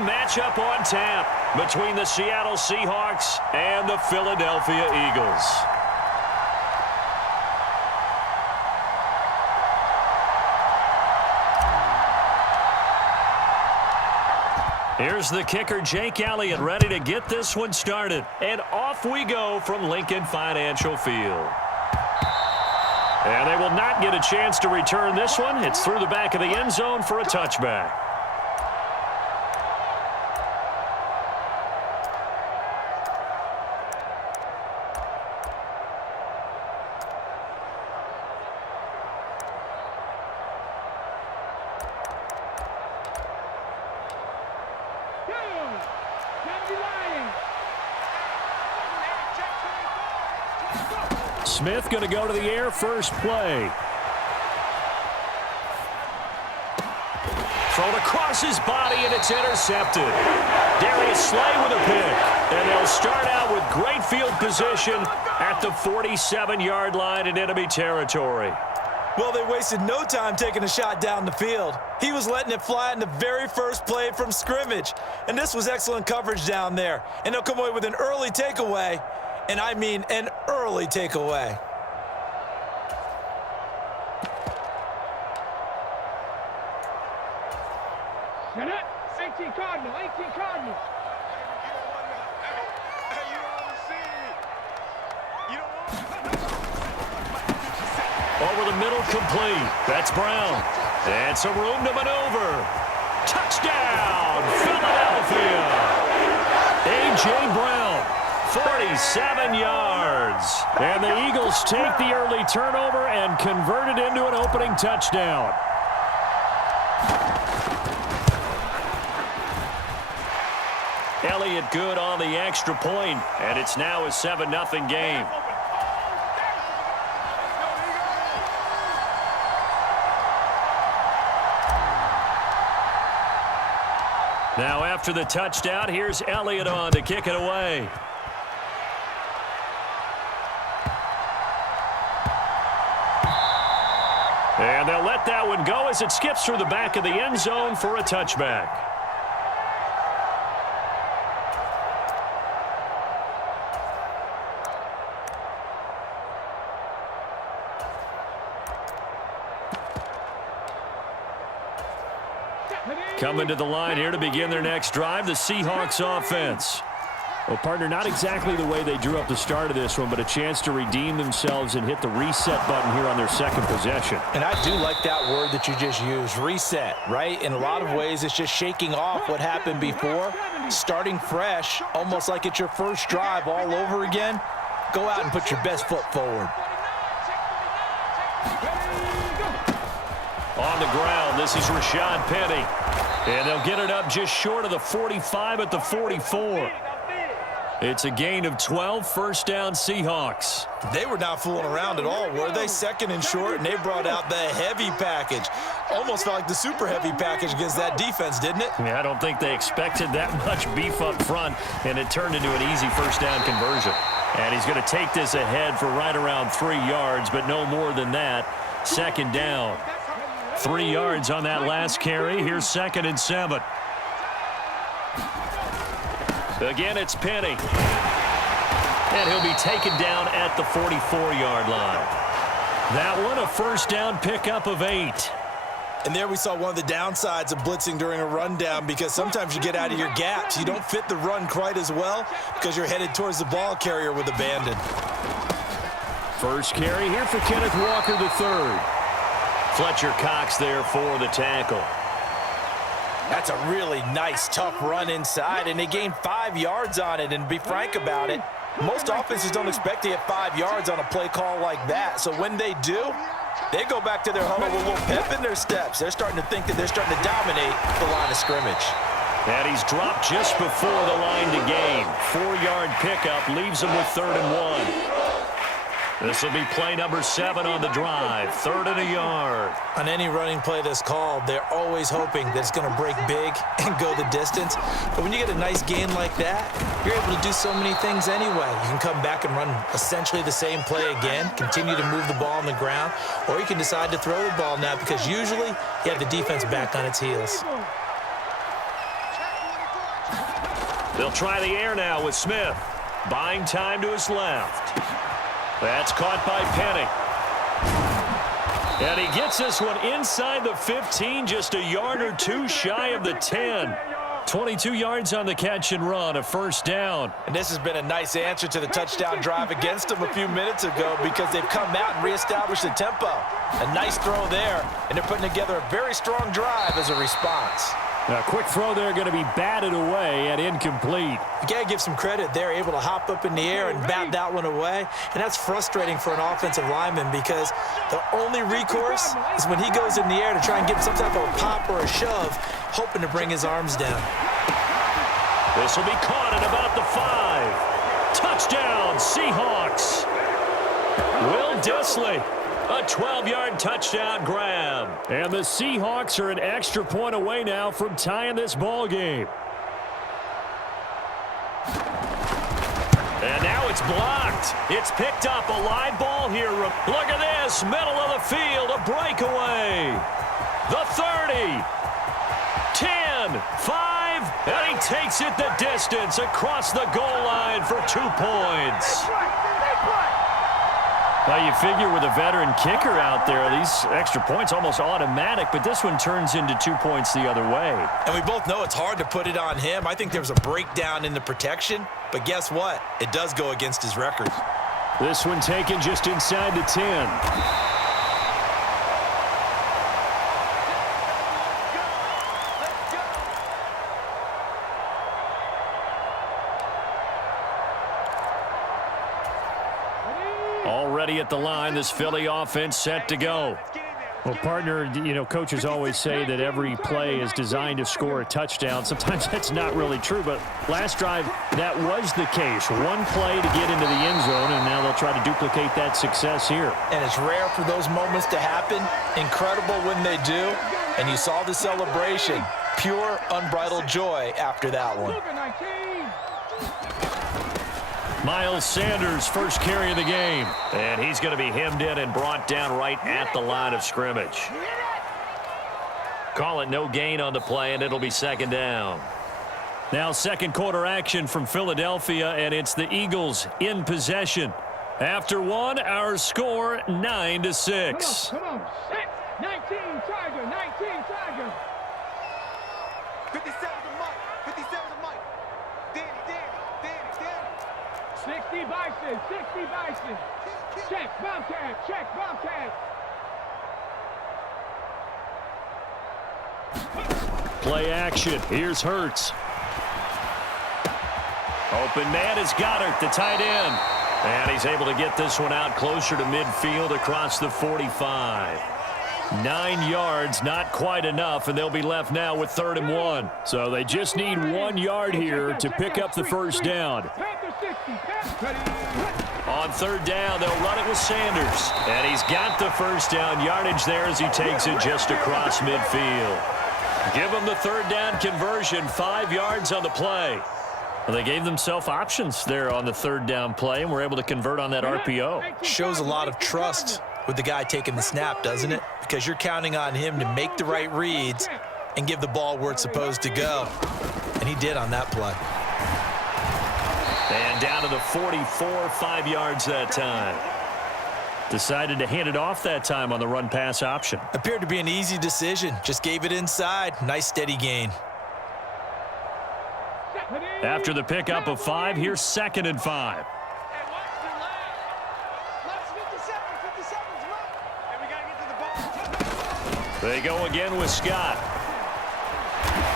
matchup on tap between the Seattle Seahawks and the Philadelphia Eagles. Here's the kicker, Jake Elliott, ready to get this one started. And off we go from Lincoln Financial Field. And they will not get a chance to return this one. It's through the back of the end zone for a touchback. Smith going to go to the air first play. Thrown across his body, and it's intercepted. Darius Slay with a pick. And they'll start out with great field position at the 47-yard line in enemy territory. Well, they wasted no time taking a shot down the field. He was letting it fly in the very first play from scrimmage. And this was excellent coverage down there. And they'll come away with an early takeaway. And I mean an early takeaway. Set up. 18 Cardinal. 18 Cardinal. Over the middle, complete. That's Brown. And some room to maneuver. Touchdown, Philadelphia. A.J. Brown, 47 yards. And the Eagles take the early turnover and convert it into an opening touchdown. Elliott good on the extra point, and it's now a 7-0 game. Now after the touchdown, here's Elliott on to kick it away. And they'll let that one go as it skips through the back of the end zone for a touchback. Coming to the line here to begin their next drive, the Seahawks offense. Well, partner, not exactly the way they drew up the start of this one, but a chance to redeem themselves and hit the reset button here on their second possession. And I do like that word that you just used, reset, right? In a lot of ways, it's just shaking off what happened before, starting fresh, almost like it's your first drive all over again. Go out and put your best foot forward. On the ground, this is Rashad Penny. And they'll get it up just short of the 45 at the 44. It's a gain of 12, first down Seahawks. They were not fooling around at all, were they? Second and short, and they brought out the heavy package. Almost felt like the super heavy package against that defense, didn't it? Yeah, I don't think they expected that much beef up front, and it turned into an easy first down conversion. And he's going to take this ahead for right around 3 yards, but no more than that. Second down. 3 yards on that last carry. Here's 2nd and 7. Again, it's Penny. And he'll be taken down at the 44-yard line. That one, a first down pickup of 8. And there we saw one of the downsides of blitzing during a rundown, because sometimes you get out of your gaps. You don't fit the run quite as well because you're headed towards the ball carrier with abandon. First carry here for Kenneth Walker III. Fletcher Cox there for the tackle. That's a really nice, tough run inside, and they gained 5 yards on it. And to be frank about it, most offenses don't expect to get 5 yards on a play call like that. So when they do, they go back to their huddle with a little pep in their steps. They're starting to think that they're starting to dominate the line of scrimmage. And he's dropped just before the line to gain. 4-yard pickup leaves him with 3rd and 1. This will be play number 7 on the drive. 3rd and a yard. On any running play that's called, they're always hoping that it's going to break big and go the distance. But when you get a nice gain like that, you're able to do so many things anyway. You can come back and run essentially the same play again, continue to move the ball on the ground, or you can decide to throw the ball now, because usually you have the defense back on its heels. They'll try the air now with Smith. Buying time to his left. That's caught by Penning. And he gets this one inside the 15, just a yard or two shy of the 10. 22 yards on the catch and run, a first down. And this has been a nice answer to the touchdown drive against them a few minutes ago because they've come out and reestablished the tempo. A nice throw there, and they're putting together a very strong drive as a response. A quick throw there going to be batted away at incomplete. You got to give some credit. They're able to hop up in the air and bat that one away. And that's frustrating for an offensive lineman because the only recourse is when he goes in the air to try and get some type of a pop or a shove, hoping to bring his arms down. This will be caught at about the 5. Touchdown, Seahawks. Will Dissly. A 12-yard touchdown grab. And the Seahawks are an extra point away now from tying this ball game. And now it's blocked. It's picked up, a live ball here. Look at this, middle of the field, a breakaway. The 30, 10, 5, and he takes it the distance across the goal line for 2 points. Well, you figure with a veteran kicker out there, these extra points almost automatic, but this one turns into 2 points the other way. And we both know it's hard to put it on him. I think there was a breakdown in the protection, but guess what? It does go against his record. This one taken just inside the 10. Already at the line, this Philly offense set to go. Well, partner, you know, coaches always say that every play is designed to score a touchdown. Sometimes that's not really true, but last drive, that was the case. One play to get into the end zone, and now they'll try to duplicate that success here. And it's rare for those moments to happen. Incredible when they do. And you saw the celebration. Pure, unbridled joy after that one. Miles Sanders, first carry of the game. And he's going to be hemmed in and brought down right at the line of scrimmage. Call it no gain on the play, and it'll be second down. Now second quarter action from Philadelphia, and it's the Eagles in possession. After one, our score 9-6. Come on, set, 19, Tiger, 19, Tiger. 57 to Mike, 57 to Mike. Danny. 60 Bison, 60 Bison. Check, Bobcat. Play action. Here's Hurts. Open man is Goddard, the tight end. And he's able to get this one out closer to midfield across the 45. 9 yards, not quite enough, and they'll be left now with 3rd and 1. So they just need 1 yard here to pick up the first down. On 3rd down, they'll run it with Sanders. And he's got the first down yardage there as he takes it just across midfield. Give them the 3rd down conversion, 5 yards on the play. Well, they gave themselves options there on the 3rd down play, and were able to convert on that RPO. Shows a lot of trust with the guy taking the snap, doesn't it? Because you're counting on him to make the right reads and give the ball where it's supposed to go. And he did on that play. And down to the 44, 5 yards that time. Decided to hand it off that time on the run-pass option. Appeared to be an easy decision. Just gave it inside. Nice steady gain. After the pickup of 5, here's 2nd and 5. They go again with Scott.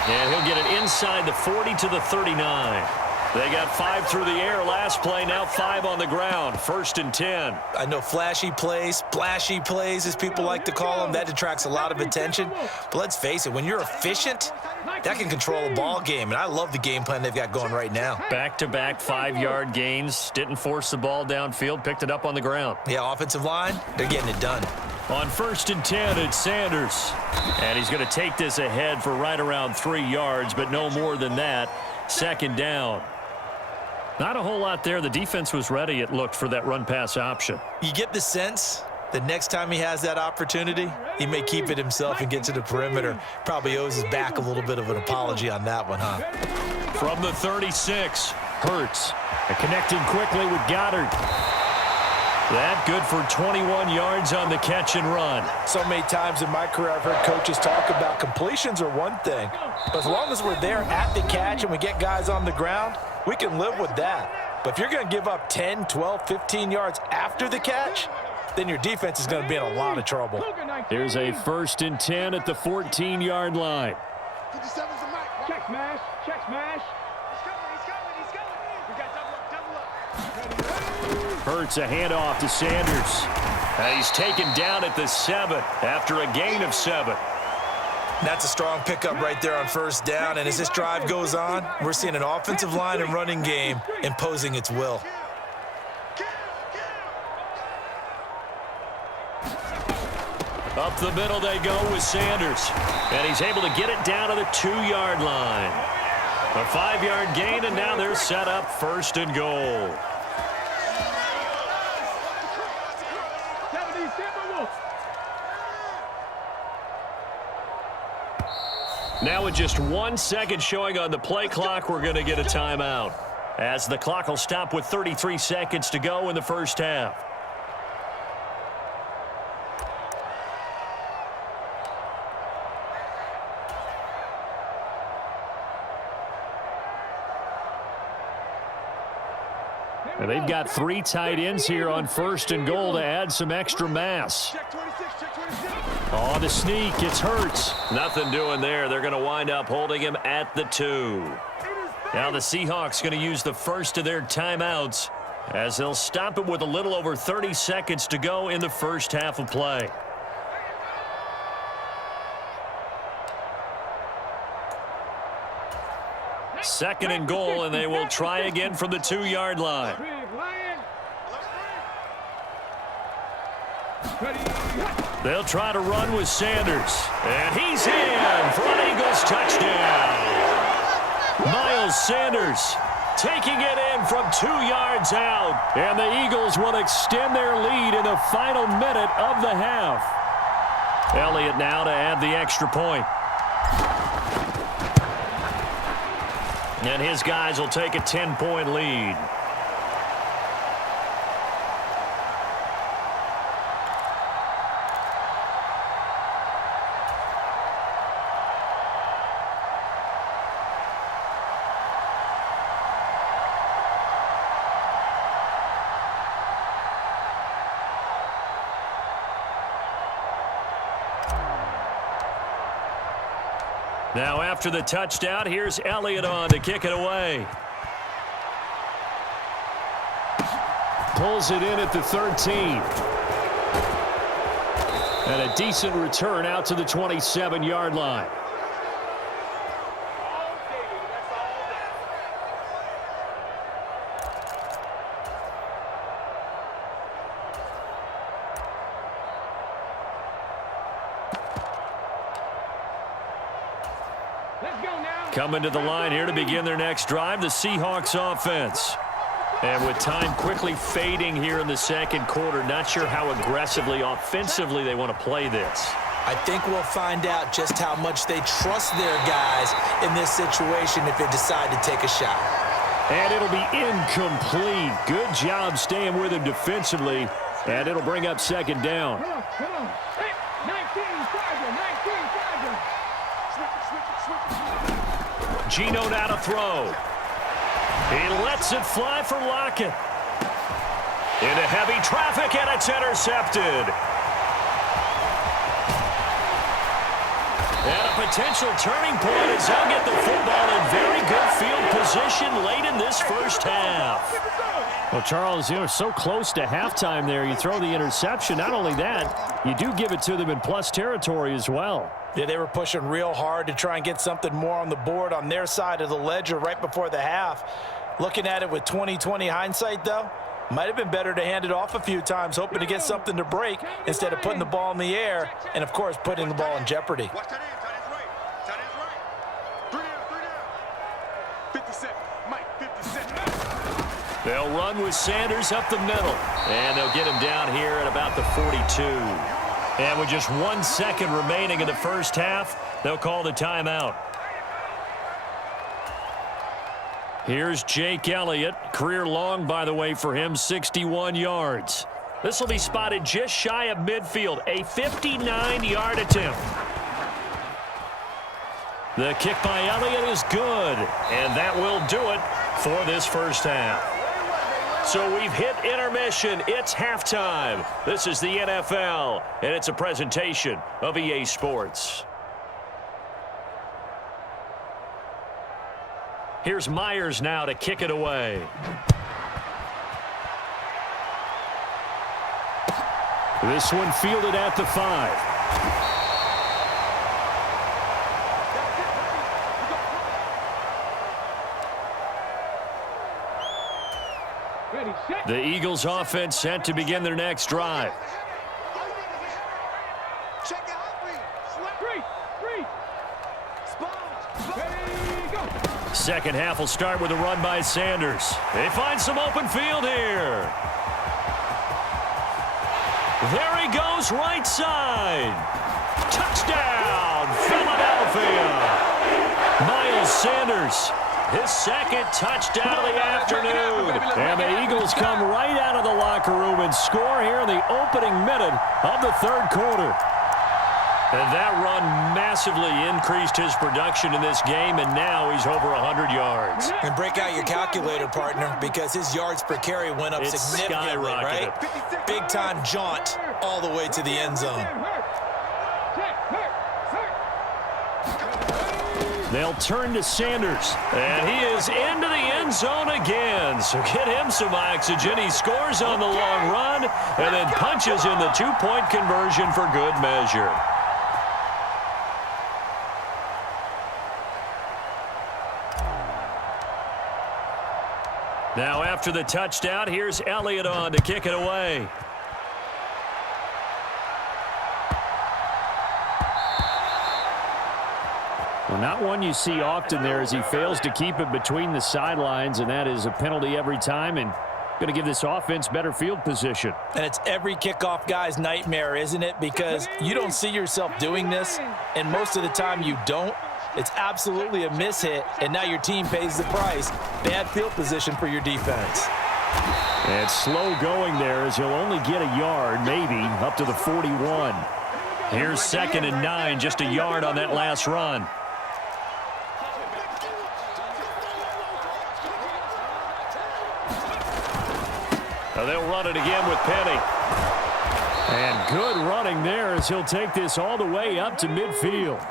And he'll get it inside the 40 to the 39. They got 5 through the air last play, now 5 on the ground. 1st and 10. I know flashy plays, splashy plays, as people like to call them, that attracts a lot of attention. But let's face it, when you're efficient, that can control a ball game. And I love the game plan they've got going right now. Back-to-back 5-yard gains. Didn't force the ball downfield, picked it up on the ground. Yeah, offensive line, they're getting it done. On 1st and 10, it's Sanders. And he's going to take this ahead for right around 3 yards, but no more than that. 2nd down. Not a whole lot there. The defense was ready, it looked, for that run-pass option. You get the sense that next time he has that opportunity, he may keep it himself and get to the perimeter. Probably owes his back a little bit of an apology on that one, huh? From the 36, Hurts. Connecting quickly with Goddard. That good for 21 yards on the catch and run. So many times in my career I've heard coaches talk about completions are one thing. But as long as we're there at the catch and we get guys on the ground, we can live with that. But if you're going to give up 10, 12, 15 yards after the catch, then your defense is going to be in a lot of trouble. Here's a 1st and 10 at the 14-yard line. 57's the mic. Check smash. Check smash. He's coming. We got double up. Hurts a handoff to Sanders. He's taken down at the 7 after a gain of 7. That's a strong pickup right there on 1st down. And as this drive goes on, we're seeing an offensive line and running game imposing its will. Up the middle they go with Sanders. And he's able to get it down to the 2-yard line. A 5-yard gain, and now they're set up 1st and goal. Now with just 1 second showing on the play clock, we're going to get a timeout, as the clock will stop with 33 seconds to go in the first half. And they've got 3 tight ends here on 1st and goal to add some extra mass. Check 26. On the sneak, it's Hurts. Nothing doing there. They're going to wind up holding him at the 2. Now the Seahawks going to use the first of their timeouts, as they'll stop it with a little over 30 seconds to go in the first half of play. Second and goal, and they will try again from the 2-yard line. They'll try to run with Sanders. And he's in for an Eagles touchdown. Miles Sanders taking it in from 2 yards out. And the Eagles will extend their lead in the final minute of the half. Elliott now to add the extra point. And his guys will take a 10-point lead. Now after the touchdown, here's Elliott on to kick it away. Pulls it in at the 13. And a decent return out to the 27-yard line. Coming to the line here to begin their next drive, the Seahawks offense. And with time quickly fading here in the second quarter, not sure how aggressively, offensively they want to play this. I think we'll find out just how much they trust their guys in this situation if they decide to take a shot. And it'll be incomplete. Good job staying with him defensively, and it'll bring up 2nd down. Come on. Hey, 19, Tiger. Geno now to throw. He lets it fly for Lockett. Into heavy traffic, and it's intercepted. And a potential turning point as they'll get the football in very good field position late in this first half. Well, Charles, you know, so close to halftime there. You throw the interception. Not only that, you do give it to them in plus territory as well. Yeah, they were pushing real hard to try and get something more on the board on their side of the ledger right before the half. Looking at it with 20/20 hindsight, though, might have been better to hand it off a few times, hoping to get something to break instead of putting the ball in the air and, of course, putting the ball in jeopardy. Watch tight end. Tight end's right. Tight end's right. 3 down. 57. Mike, 57. They'll run with Sanders up the middle. And they'll get him down here at about the 42. And with just 1 second remaining in the first half, they'll call the timeout. Here's Jake Elliott. Career long, by the way, for him, 61 yards. This will be spotted just shy of midfield, a 59-yard attempt. The kick by Elliott is good, and that will do it for this first half. So we've hit intermission. It's halftime. This is the NFL, and it's a presentation of EA Sports. Here's Myers now to kick it away. This one fielded at the 5. The Eagles offense set to begin their next drive. Second half will start with a run by Sanders. They find some open field here. There he goes, right side. Touchdown, Philadelphia. Miles Sanders, his second touchdown of the afternoon. And the Eagles come right out of the locker room and score here in the opening minute of the third quarter. And that run massively increased his production in this game, and now he's over 100 yards. And break out your calculator, partner, because his yards per carry went up significantly, right? Big-time jaunt all the way to the end zone. They'll turn to Sanders, and he is into the end zone again. So get him some oxygen. He scores on the long run and then punches in the two-point conversion for good measure. Now after the touchdown, here's Elliott on to kick it away. Well, not one you see often there as he fails to keep it between the sidelines, and that is a penalty every time and going to give this offense better field position. And it's every kickoff guy's nightmare, isn't it? Because you don't see yourself doing this, and most of the time you don't. It's absolutely a mishit, and now your team pays the price. Bad field position for your defense. And slow going there as he'll only get a yard, maybe, up to the 41. Here's 2nd and 9, just a yard on that last run. Now they'll run it again with Penny. And good running there as he'll take this all the way up to midfield.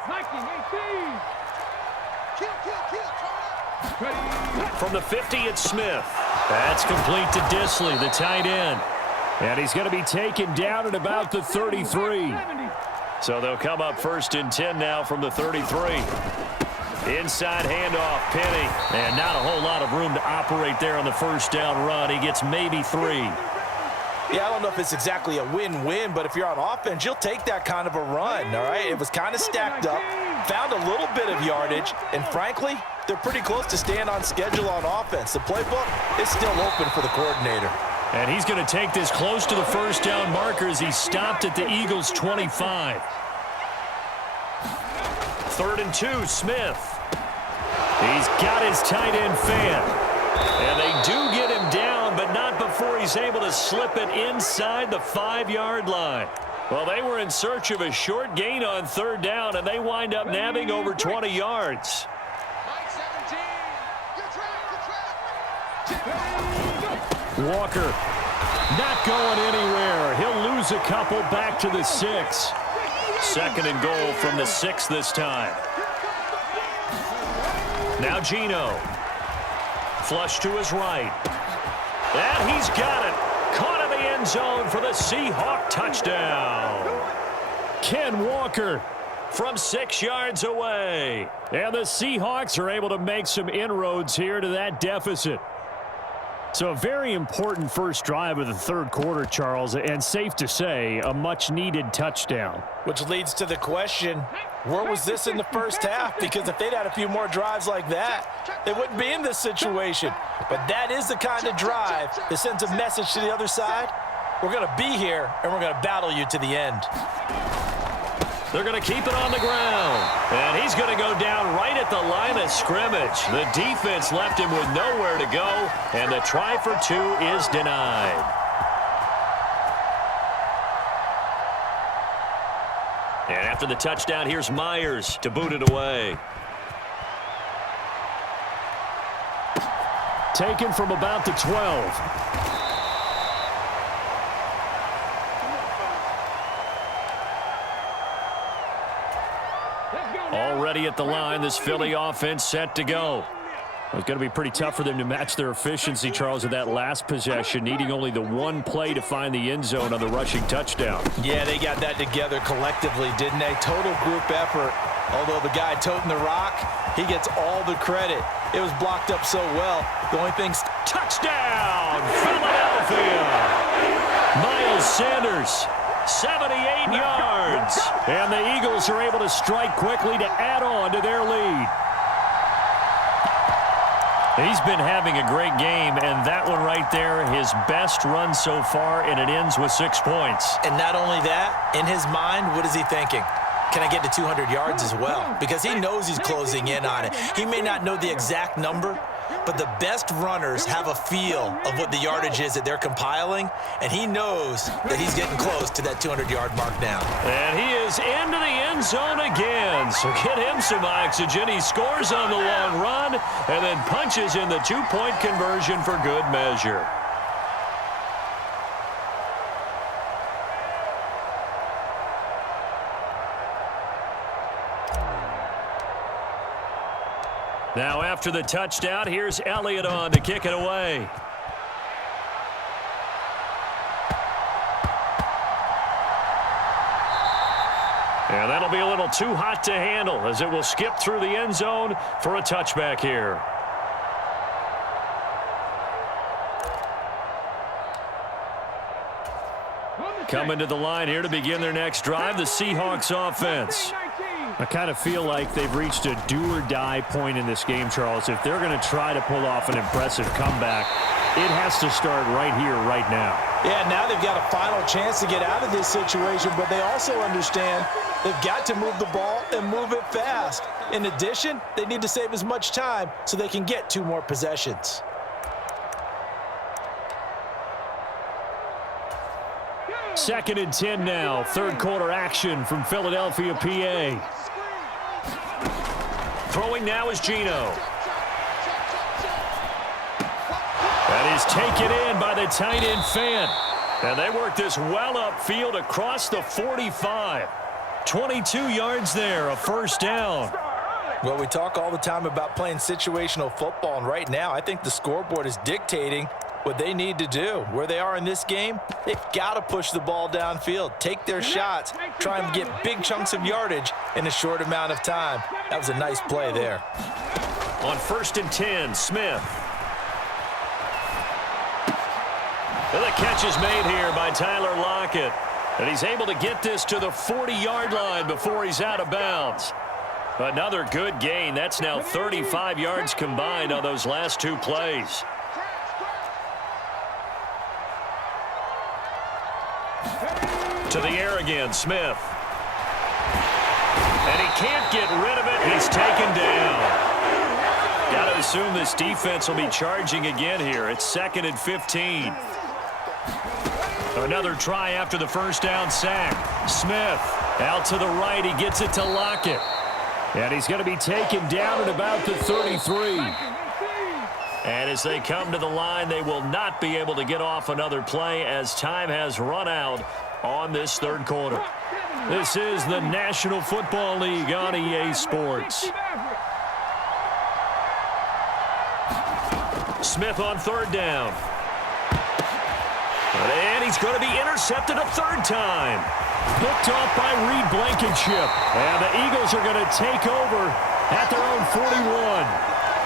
From the 50, it's Smith. That's complete to Disley, the tight end. And he's going to be taken down at about the 33. So they'll come up 1st and 10 now from the 33. Inside handoff, Penny. And not a whole lot of room to operate there on the first down run. He gets maybe 3. Yeah, I don't know if it's exactly a win-win, but if you're on offense, you'll take that kind of a run, all right? It was kind of stacked up, found a little bit of yardage, and frankly, they're pretty close to staying on schedule on offense. The playbook is still open for the coordinator. And he's going to take this close to the first down marker as he stopped at the Eagles' 25. 3rd and 2, Smith. He's got his tight end fan. And they do get him down, but not before he's able to slip it inside the 5-yard line. Well, they were in search of a short gain on 3rd down, and they wind up nabbing over 20 yards. Walker not going anywhere. He'll lose a couple back to the 6. 2nd and goal from the 6 this time. Now Geno. Flush to his right. And he's got it. Caught in the end zone for the Seahawk touchdown. Ken Walker from 6 yards away. And the Seahawks are able to make some inroads here to that deficit. So a very important first drive of the third quarter, Charles, and safe to say, a much-needed touchdown. Which leads to the question, where was this in the first half? Because if they'd had a few more drives like that, they wouldn't be in this situation. But that is the kind of drive that sends a message to the other side. We're going to be here, and we're going to battle you to the end. They're going to keep it on the ground. And he's going to go down right at the line of scrimmage. The defense left him with nowhere to go, and the try for two is denied. And after the touchdown, here's Myers to boot it away. Taken from about the 12. Already at the line, this Philly offense set to go. It's going to be pretty tough for them to match their efficiency, Charles, at that last possession, needing only the one play to find the end zone on the rushing touchdown. Yeah, they got that together collectively, didn't they? Total group effort. Although the guy toting the rock, he gets all the credit. It was blocked up so well. The only thing's touchdown, Philadelphia! Miles Sanders, 78 yards. And the Eagles are able to strike quickly to add on to their lead. He's been having a great game, and that one right there, his best run so far, and it ends with 6 points. And not only that, in his mind, what is he thinking? Can I get to 200 yards as well? Because he knows he's closing in on it. He may not know the exact number, but the best runners have a feel of what the yardage is that they're compiling, and he knows that he's getting close to that 200-yard mark now. And he is into the end zone again, so get him some oxygen. He scores on the long run and then punches in the two-point conversion for good measure. Now after the touchdown, here's Elliott on to kick it away. And that'll be a little too hot to handle as it will skip through the end zone for a touchback here. Coming to the line here to begin their next drive, the Seahawks offense. I kind of feel like they've reached a do-or-die point in this game, Charles. If they're going to try to pull off an impressive comeback, it has to start right here, right now. Yeah, now they've got a final chance to get out of this situation, but they also understand they've got to move the ball and move it fast. In addition, they need to save as much time so they can get 2 more possessions. Second and 10 now. Third quarter action from Philadelphia, PA. Throwing now is Geno. That is taken in by the tight end Fant. And they work this well upfield across the 45. 22 yards there, a first down. Well, we talk all the time about playing situational football, and right now I think the scoreboard is dictating what they need to do. Where they are in this game, they've got to push the ball downfield, take their shots, try and get big chunks of yardage in a short amount of time. That was a nice play there. On first and 10, Smith. And the catch is made here by Tyler Lockett. And he's able to get this to the 40-yard line before he's out of bounds. Another good gain. That's now 35 yards combined on those last 2 plays. To the air again, Smith. And he can't get rid of it. He's taken down. Got to assume this defense will be charging again here. It's 2nd and 15. Another try after the first down sack. Smith out to the right. He gets it to Lockett. And he's going to be taken down at about the 33. And as they come to the line, they will not be able to get off another play as time has run out on this third quarter. This is the National Football League on EA Sports. Smith on third down. And he's going to be intercepted a third time. Picked off by Reed Blankenship. And the Eagles are going to take over at their own 41.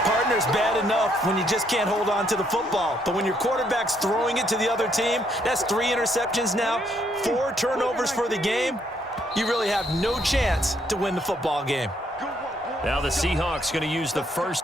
Partner's bad enough when you just can't hold on to the football. But when your quarterback's throwing it to the other team, that's 3 interceptions now, 4 turnovers for the game. You really have no chance to win the football game. Now the Seahawks going to use the first